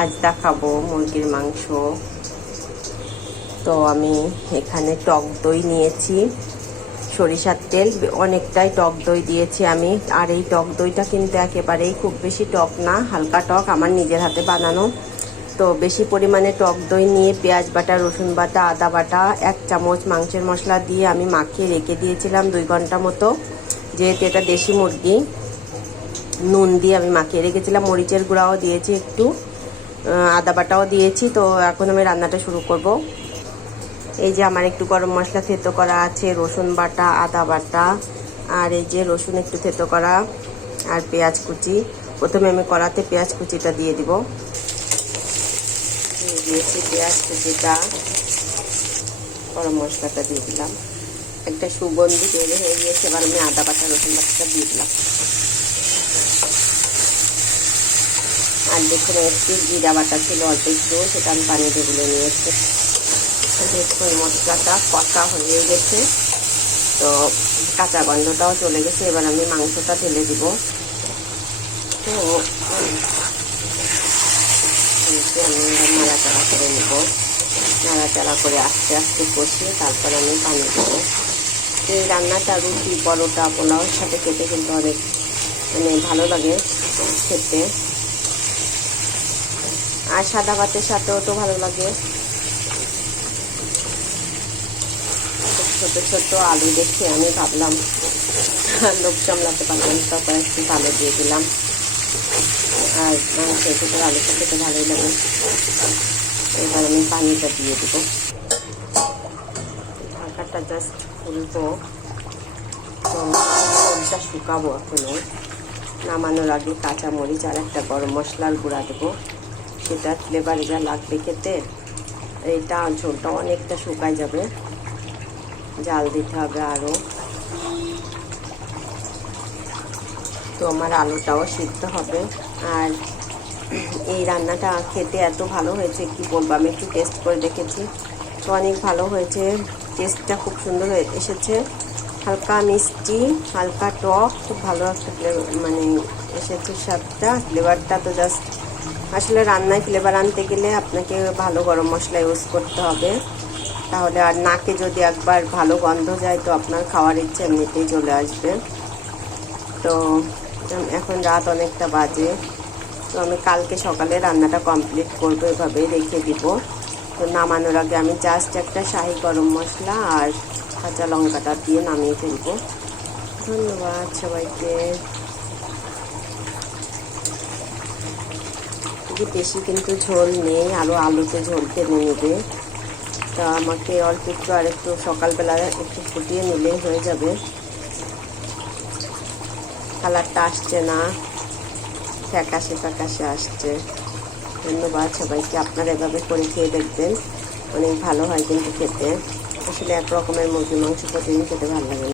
আজ দেখাবো মুরগির মাংস। তো আমি এখানে টক দই নিয়েছি, সরিষার তেল, অনেকটাই টক দই দিয়েছি আমি। আর এই টক দইটা কিন্তু একেবারেই খুব বেশি টক না, হালকা টক, আমার নিজের হাতে বানানো। তো বেশি পরিমাণে টক দই নিয়ে পেঁয়াজ বাটা, রসুন বাটা, আদা বাটা, এক চামচ মাংসের মশলা দিয়ে আমি মাখিয়ে রেখে দিয়েছিলাম দুই ঘণ্টা মতো। যেহেতু এটা দেশি মুরগি, নুন দিয়ে আমি মাখিয়ে রেখেছিলাম, মরিচের গুঁড়াও দিয়েছি একটু। আদা বাটাও দিয়েছি, তো এখন আমি রান্নাটা শুরু করব। এই যে আমার একটু গরম মশলা থেতো করা আছে, রসুন বাটা, আদা বাটা, আর এই যে রসুন একটু থেতো করা, আর পেঁয়াজ কুচি। প্রথমে আমি কড়াতে পেঁয়াজ কুচিটা দিয়ে দিব। দিয়ে দিয়েছি পেঁয়াজ কুচিটা। গরম মশলাটা দিয়ে দিলাম। একটা সুগন্ধি তৈরি হয়ে গিয়েছে, এবার আমি আদা বাটা, রসুন বাটাটা দিয়ে দিলাম। আর দেখুন একটু জিরা বাটা ছিল, অল্প একটু, সেটা আমি পানি দিয়ে গুলে নিয়েছি দেখুন মশলাটা কষা হয়ে গেছে। তো কাঁচা গন্ধটাও চলে গেছে, এবার আমি মাংসটা ঢেলে দিব। তো আমি নাড়াচাড়া করে নেব। নাড়াচাড়া করে আস্তে আস্তে কষিয়ে তারপর আমি পানি দেবো। এই রান্নাটা রুটি, পরোটা পোলাওর সাথে খেতে কিন্তু অনেক মানে ভালো লাগে খেতে। আর সাদা ভাতের সাথেও তো ভালো লাগে। ছোট ছোট আলু দেখে আমি ভাবলাম, লোক সামলাতে পারলাম তারপর একটু ভালো দিয়ে দিলাম। আর মাংসের ভিতরে আলুটা খেতে ভালোই লাগে। এবার আমি পানিটা দিয়ে দিব। ঢাকাটা জাস্ট খুলবো। মরিচটা শুকাবো এখনও নামানোর আগে কাঁচা মরিচ আর একটা গরম মশলার গুঁড়া দেবো। সেটা ফ্লেভারে যা লাগবে খেতে। এইটা ঝোলটা অনেকটা শুকায় যাবে। জাল দিতে হবে আরও তো আমার আলুটাও সিদ্ধ হবে। আর এই রান্নাটা খেতে এত ভালো হয়েছে, কি বলব, আমি একটু টেস্ট করে দেখেছি। তো অনেক ভালো হয়েছে। টেস্টটা খুব সুন্দর হয়ে এসেছে। হালকা মিষ্টি, হালকা টক, খুব ভালো একটা মানে এসেছে স্বাদটা। ফ্লেভারটা তো জাস্ট আসলে রান্নায় ফ্লেভার আনতে গেলে আপনাকে ভালো গরম মশলা ইউজ করতে হবে। তাহলে আর নাকে যদি একবার ভালো গন্ধ যায়, তো আপনার খাওয়ার ইচ্ছে এমনিতেই চলে আসবে। তো এখন রাত অনেকটা বাজে। তো আমি কালকে সকালে রান্নাটা কমপ্লিট করব এভাবে রেখে দিব। তো নামানোর আগে আমি জাস্ট একটা শাহি গরম মশলা আর কাঁচা লঙ্কাটা দিয়ে নামিয়ে ফেলব। ধন্যবাদ সবাইকে। যে বেশি কিন্তু ঝোল নেই আরও আলুতে ঝোল টেনে নেবে। তা আমাকে অল্প একটু আর একটু সকালবেলা একটু ফুটিয়ে নিলেই হয়ে যাবে। কালারটা আসছে না, ফ্যাকাশে ফ্যাকাশে আসছে। ধন্যবাদ সবাইকে, আপনারা এভাবে করে খেয়ে দেখবেন। অনেক ভালো হয় কিন্তু খেতে। আসলে এক রকমের মুরগি মাংস প্রতিদিন খেতে ভালো লাগে।